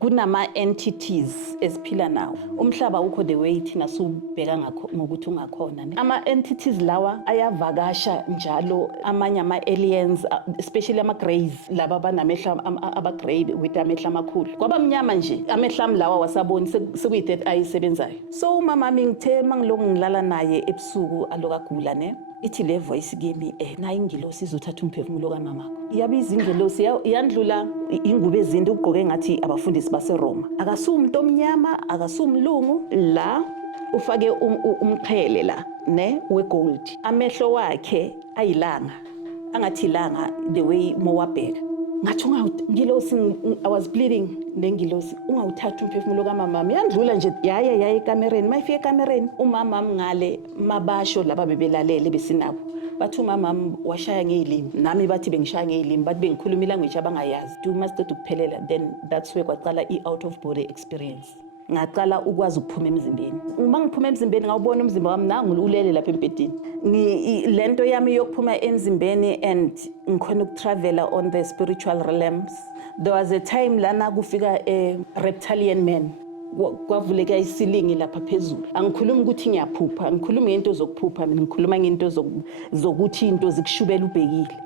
kunama-entities esiphila nawo. Umhlaba ukho the way thina subheka ngokuthi ungakhona. Ama-entities lawa ayavakasha njalo amanye ama-aliens, especially ama-greys, laba banamehla aba-grey with amehla amakhulu. Kwaba mnyama nje, amehla lawa wasaboni sekuyi-third eye isebenzayo. So umamami ngithe mangiloko ngilala naye ebusuku alokagula ne. Ithi le voice kimi nayi ingilosi izothatha umphefumulo kaMamako. Iyabiza ingilosi yandlula ingubo ezinde ugqoke ngathi abafundisi baseRoma. Akasumuntu omnyama, akasumlungu la ufake umqhele la ne wegold. Amehlo wakhe ayilanga. Angathi ilanga the way mowabheka. Ngathi ngilosi, I was bleeding nengilosi, ungawuthatha umphefumulo kaMamami. Yandlula nje yaya ekamereni. Mayifika ekamereni umamami ngale mabasho laba bebelalele besinabo. Bathi umamami washaya ngeilimi, nami bathi bengishaya ngeilimi, bathi bengikhuluma ilanguage abangayazi. Mase kuphelela, then that's where kwaqala i-out of body experience. Ngaqala ukwazi ukuphuma emzimbeni. Uma ngiphuma emzimbeni ngawubona umzimba wami nangu ulele lapha empedini. Lento yami yokuphuma emzimbeni and ngikhona ukutravela on the spiritual realms. There was a time lana kufika a reptilian man. Kwavuleka isilingi lapha phezulu. Angikhulumi ukuthi ngiyaphupha, angikhulumi ngento zokuphupha, mina ngikhuluma ngento zokuthi into zikushubela ubhekile.